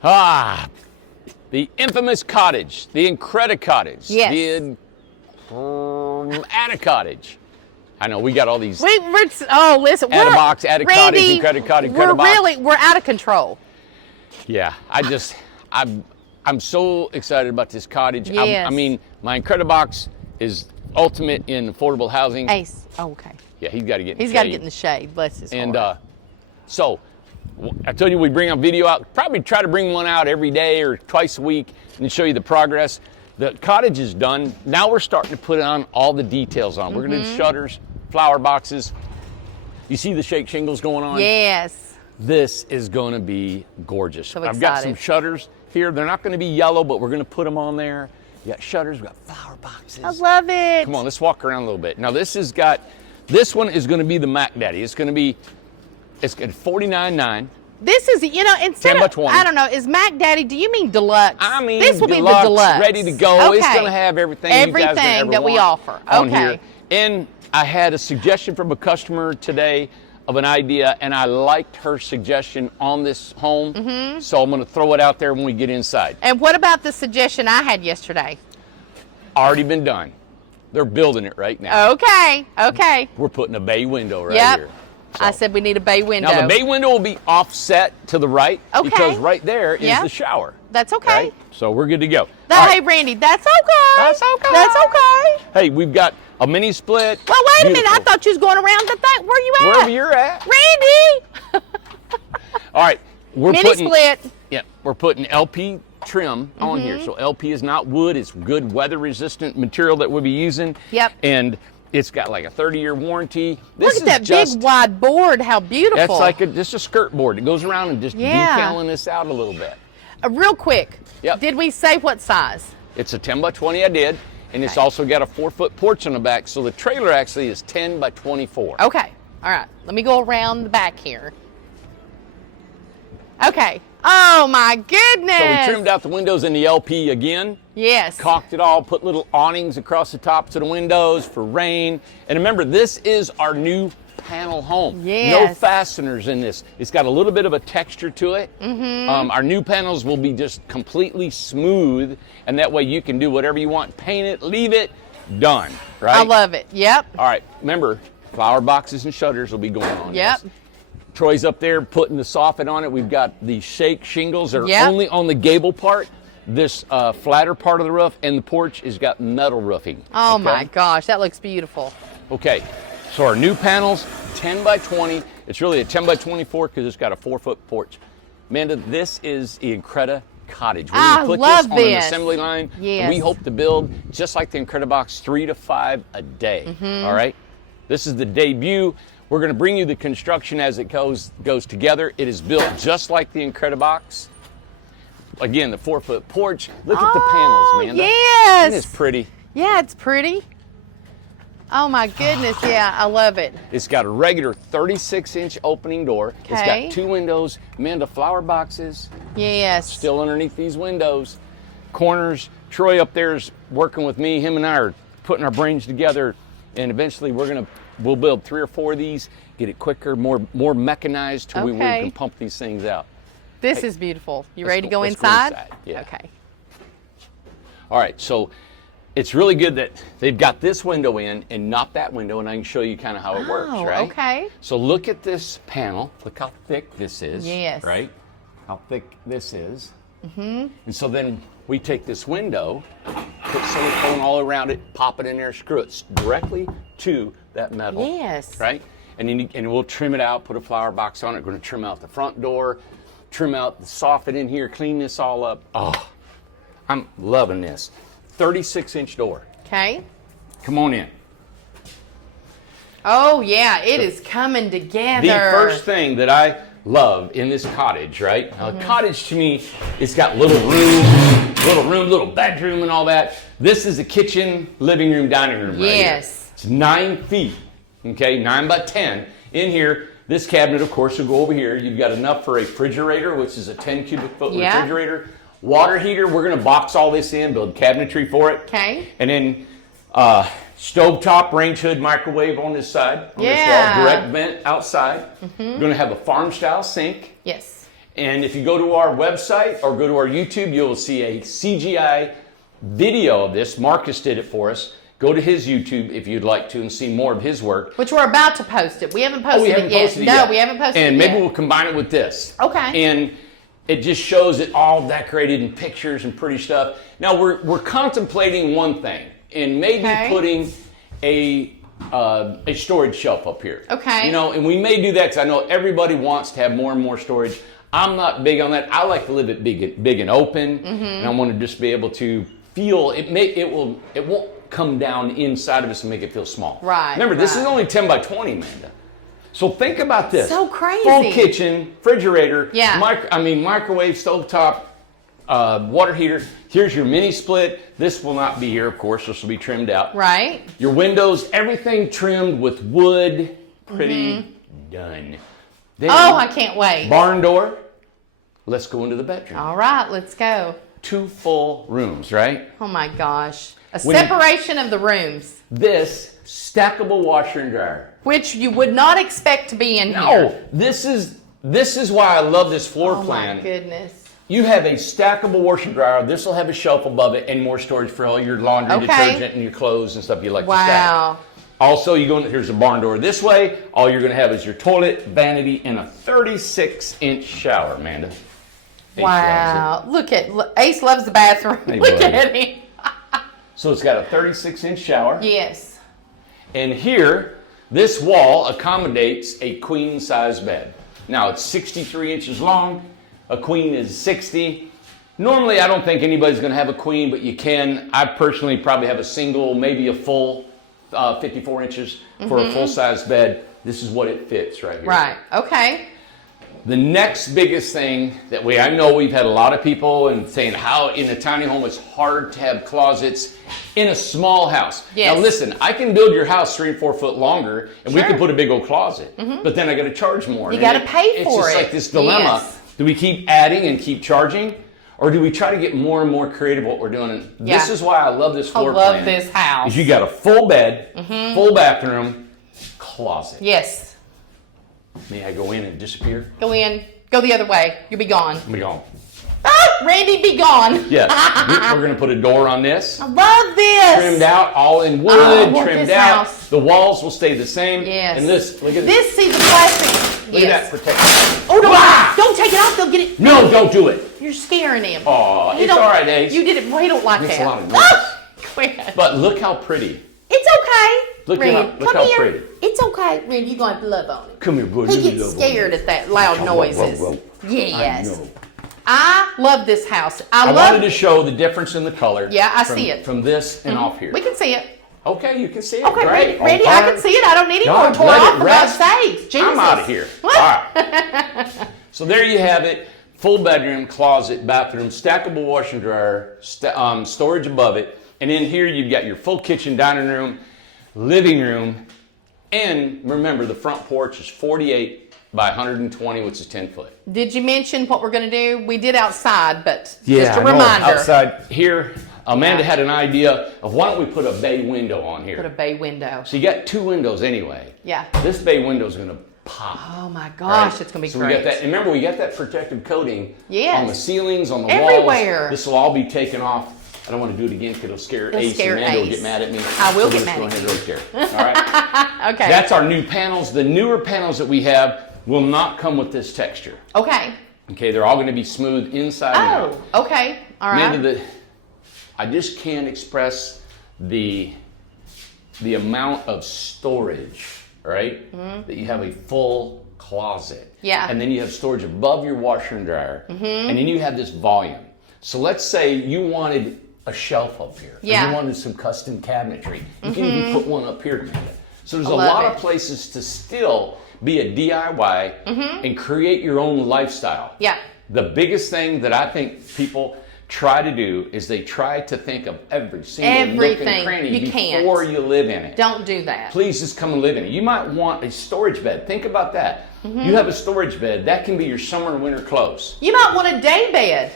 The infamous cottage, the Incred-i-Cottage. Yes. The Incred-i-Cottage. I know we got all these. Listen, Add a box, add a cottage, Randy, Incred-i-Cottage, we're out of control. Yeah, I'm so excited about this cottage. Yes. I mean, my Incred-i-Box is ultimate in affordable housing. Ace. Oh, okay. Yeah, he's got to get in the He's shade. got to get in the shade. Bless his And heart. so I told you we bring a video out, probably try to bring one out every day or twice a week and show you the progress. The cottage is done. Now we're starting to put on all the details on. We're going to do shutters, flower boxes. You see the shake shingles going on? Yes. This is going to be gorgeous. So I've got some excited. shutters here. They're not going to be yellow, but we're going to put them on there. We got shutters, we got flower boxes. I love it. Come on, let's walk around a little bit. Now this one is going to be the Mac Daddy. It's got $49.9. This is, instead 10 by of, 20. I don't know, is Mac Daddy, do you mean deluxe? I mean, this will deluxe, be the deluxe. ready to go. Okay. It's going to have everything you guys can ever that we want offer. on Okay. here. And I had a suggestion from a customer today of an idea, and I liked her suggestion on this home. So I'm going to throw it out there when we get inside. And what about the suggestion I had yesterday? Already been done. They're building it right now. Okay. We're putting a bay window right Yep. here. I said we need a bay window. Now the bay window will be offset to the right Okay. because right there is Yeah. the shower. That's okay. Right? So we're good to go. That, All right. Hey, Randy, that's okay. That's okay. That's okay. Hey, we've got a mini split. Well, wait a minute. I Beautiful. thought you was going around the thing. Where you at? Wherever you're at. Randy! All right. We're Mini putting, split. Yeah, we're putting LP trim on here. So LP is not wood. It's good weather resistant material that we'll be using. Yep. And it's got like a 30-year warranty. Look at that big wide board. How beautiful. That's like just a skirt board. It goes around and just decaling this out a little bit. Real quick. Yep. Did we say what size? It's a 10 by 20 I did. And it's also got a 4-foot porch on the back. So the trailer actually is 10 by 24. Okay. All right. Let me go around the back here. Okay. Oh, my goodness. So we trimmed out the windows in the LP again. Yes. Caulked it all, put little awnings across the tops of the windows for rain. And remember, this is our new panel home. Yes. No fasteners in this. It's got a little bit of a texture to it. Our new panels will be just completely smooth, and that way you can do whatever you want. Paint it, leave it, done. Right? I love it. Yep. All right, remember, flower boxes and shutters will be going on. Yep. This. Troy's up there putting the soffit on it. We've got the shake shingles. They're Yep. only on the gable part. This flatter part of the roof, and the porch has got metal roofing. Oh, okay? my gosh. That looks beautiful. Okay, so our new panels, 10 by 20. It's really a 10 by 24 because it's got a 4-foot porch. Amanda, this is the Incred-i-Cottage. We're I going to put love this on an this. assembly line. Yes. And we hope to build, just like the Incred-i-Box, 3 to 5 a day. All right? This is the debut. We're going to bring you the construction as it goes together. It is built just like the Incred-i-Box. Again, the 4-foot porch. Look at the panels, Amanda. Yes. Isn't this pretty? Yeah, it's pretty. Oh, my goodness. Yeah, I love it. It's got a regular 36-inch opening door. It's Okay. got 2 windows. Amanda, flower boxes Yes. still underneath these windows. Corners. Troy up there is working with me. Him and I are putting our brains together, and eventually we'll build 3 or 4 of these, get it quicker, more mechanized to where we Okay. can pump these things out. This is beautiful. You let's ready to go let's inside? Yeah. Okay. All right, so it's really good that they've got this window in and not that window, and I can show you kind of how it works, right? Okay. So look at this panel. Look how thick this is. Yes. Right? How thick this is. And so then we take this window, put silicone all around it, pop it in there, screw it directly to that metal. Yes. Right? And we'll trim it out, put a flower box on it. We're going to trim out the front door, trim out the soffit in here, clean this all up. Oh, I'm loving this. 36-inch door. Okay. Come on in. Oh, yeah, it is coming together. The first thing that I love in this cottage, right? Now, a cottage to me, it's got little room, little bedroom and all that. This is a kitchen, living room, dining room right here. Yes. It's 9 feet, okay, 9 by 10. In here, this cabinet, of course, will go over here. You've got enough for a refrigerator, which is a 10 cubic foot refrigerator. Water heater, we're going to box all this in, build cabinetry for it. Okay. And then stovetop, range hood, microwave on this side. On this wall, direct vent outside. We're going to have a farm style sink. Yes. And if you go to our website or go to our YouTube, you'll see a CGI video of this. Marcus did it for us. Go to his YouTube if you'd like to and see more of his work. Which we're about to post it. We haven't posted it yet. No, we haven't posted it yet. And maybe we'll combine it with this. Okay. And it just shows it all decorated in pictures and pretty stuff. Now we're contemplating one thing, and maybe putting a storage shelf up here. Okay. You know, and we may do that because I know everybody wants to have more and more storage. I'm not big on that. I like to live it big and open, and I want to just be able to feel it. It won't come down inside of us and make it feel small. Right. Remember, this is only 10 by 20, Amanda. So think about this. So crazy. Full kitchen, refrigerator, yeah. Microwave, stovetop, water heater. Here's your mini split. This will not be here, of course. This will be trimmed out. Right. Your windows, everything trimmed with wood. Pretty done. Then, I can't wait. Barn door. Let's go into the bedroom. All right, let's go. 2 full rooms, right? Oh my gosh. A separation of the rooms. This stackable washer and dryer. Which you would not expect to be in here. No, this is why I love this floor plan. Oh my goodness. You have a stackable washer and dryer. This will have a shelf above it and more storage for all your laundry, detergent, and your clothes and stuff you like to stack. Wow. Also, here's a barn door this way. All you're going to have is your toilet, vanity, and a 36-inch shower, Amanda. Wow. Ace loves the bathroom. Look at him. So it's got a 36-inch shower. Yes. And here, this wall accommodates a queen-size bed. Now, it's 63 inches long. A queen is 60. Normally, I don't think anybody's going to have a queen, but you can. I personally probably have a single, maybe a full 54 inches for a full-size bed. This is what it fits right here. Right. Okay. The next biggest thing that I know we've had a lot of people and saying how in a tiny home it's hard to have closets in a small house. Yes. Now listen, I can build your house 3 and 4 foot longer and we can put a big old closet, but then I got to charge more. You got to pay for it. It's just like this dilemma. Yes. Do we keep adding and keep charging? Or do we try to get more and more creative what we're doing? And this is why I love this floor plan. I love this house. Is you got a full bed, full bathroom, closet. Yes. May I go in and disappear? Go in. Go the other way. You'll be gone. Be gone. Ah, Randy, be gone. Yes. We're going to put a door on this. I love this. Trimmed out, all in wood, trimmed out. House. The walls will stay the same. Yes. And this, look at this. See the plastic. Look at that protection. Oh, no. Don't take it off. They'll get it. No, don't do it. You're scaring him. Oh, it's all right, Ace. You did it. He don't like It's that. a lot of noise. Quit. But look how pretty. It's okay. Look Come how here. pretty. It's okay. Randy, you're going to have to love on him. Come here, boy. He gets scared at that loud noises. Yes. I know. I love this house. I wanted to show the difference in the color. Yeah, I see it. From this and off here. We can see it. Okay, you can see it. Okay, Great. Randy, I can see it. I don't need any more tore off for God's sakes. Jesus. I'm out of here. What? All right. So there you have it. Full bedroom, closet, bathroom, stackable washer and dryer, storage above it. And in here you've got your full kitchen, dining room, living room. And remember, the front porch is 48 by 120, which is 10 foot. Did you mention what we're going to do? We did outside, but just a reminder. Outside here, Amanda had an idea of why don't we put a bay window on here. Put a bay window. So you got 2 windows anyway. Yeah. This bay window is going to pop. Oh my gosh, right? It's going to be so great. We got that. And remember, we got that protective coating yes. on the ceilings, on the everywhere. Walls. This will all be taken off. I don't want to do it again because it'll scare Ace. And Amanda will get mad at me. I will get mad at you. Right there. All right. Okay. That's our new panels. The newer panels that we have will not come with this texture. Okay. Okay, they're all going to be smooth inside and out. Oh, okay. All right. Amanda, I just can't express the amount of storage, right? That you have a full closet. Yeah. And then you have storage above your washer and dryer. And then you have this volume. So let's say you wanted a shelf up here. Yeah. And you wanted some custom cabinetry. You can even put one up here, Amanda. So there's a lot of places to still be a DIY and create your own lifestyle. Yeah. The biggest thing that I think people try to do is they try to think of every single nook and cranny before you live in it. Don't do that. Please just come and live in it. You might want a storage bed. Think about that. You have a storage bed. That can be your summer and winter clothes. You might want a day bed.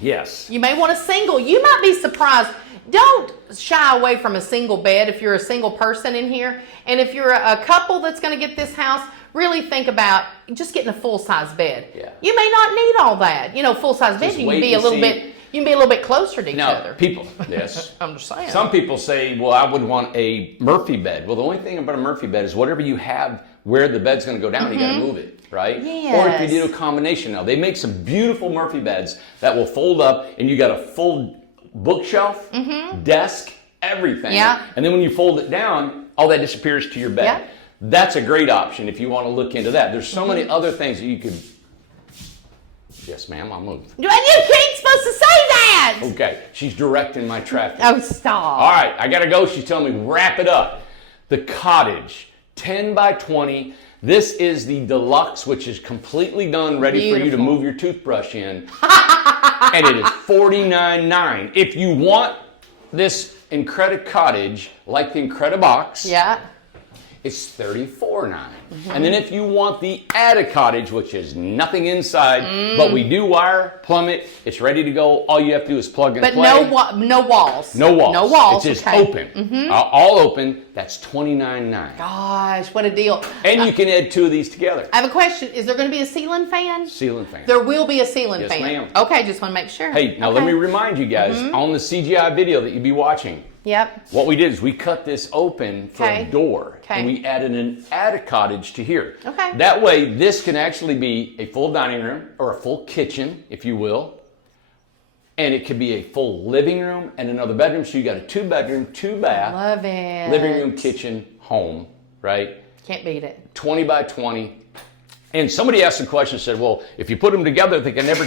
Yes. You may want a single. You might be surprised. Don't shy away from a single bed if you're a single person in here. And if you're a couple that's going to get this house, really think about just getting a full-size bed. Yeah. You may not need all that. You know, full-size bed, you can be a little bit closer to each other. People, yes. I'm just saying. Some people say, well, I would want a Murphy bed. Well, the only thing about a Murphy bed is whatever you have where the bed's going to go down, you got to move it, right? Yes. Or if you do a combination. Now, they make some beautiful Murphy beds that will fold up, and you got a full bookshelf, desk, everything. Yeah. And then when you fold it down, all that disappears to your bed. Yeah. That's a great option if you want to look into that. There's so many other things that you could. Yes, ma'am, I'll move. You ain't supposed to say that! Okay, she's directing my traffic. Oh, stop. All right, I gotta go. She's telling me wrap it up. The Cottage, 10 by 20. This is the Deluxe, which is completely done, ready for you to move your toothbrush in. And it is $49.9. If you want this Incred-i-Cottage, like the Incred-i-Box, Yeah. it's $34.9. And then if you want the Add-a-Cottage, which is nothing inside, but we do wire, plumb it, it's ready to go. All you have to do is plug and But play. no walls. No walls. No walls. It's just okay. open. All open. That's $29.9. Gosh, what a deal. And you can add two of these together. I have a question. Is there going to be a ceiling fan? Ceiling fan. There will be a ceiling Yes, fan. ma'am. Okay, just want to make sure. Hey, now let me remind you guys, on the CGI video that you'll be watching, Yep. what we did is we cut this open for a door. Okay. And we added an Add-a-Cottage to here. Okay. That way, this can actually be a full dining room or a full kitchen, if you will. And it could be a full living room and another bedroom. So you got a 2-bedroom, 2-bath, Love it. living room, kitchen, home, right? Can't beat it. 20 by 20. And somebody asked the question, said, well, if you put them together, they can never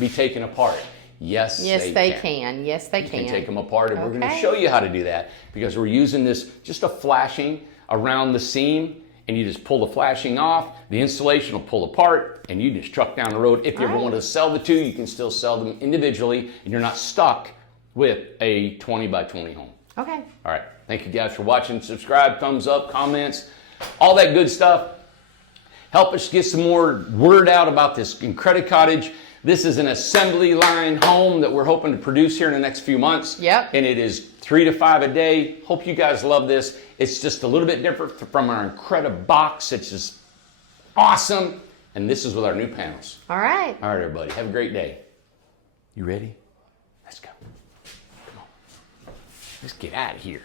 be taken apart. Yes, They can. Yes, they You can. can take them apart, and we're going to Okay. show you how to do that because we're using this, just a flashing around the seam, and you just pull the flashing off. The insulation will pull apart, and you just truck down the road. If you ever want to sell the two, you can still sell them individually, and you're not stuck with a 20 by 20 home. Okay. All right. Thank you guys for watching. Subscribe, thumbs up, comments, all that good stuff. Help us get some more word out about this Incred-i-Cottage. This is an assembly line home that we're hoping to produce here in the next few months. Yep. And it is 3 to 5 a day. Hope you guys love this. It's just a little bit different from our Incred-i-Box. It's just awesome. And this is with our new panels. All right. All right, everybody. Have a great day. You ready? Let's go. Come on. Let's get out of here.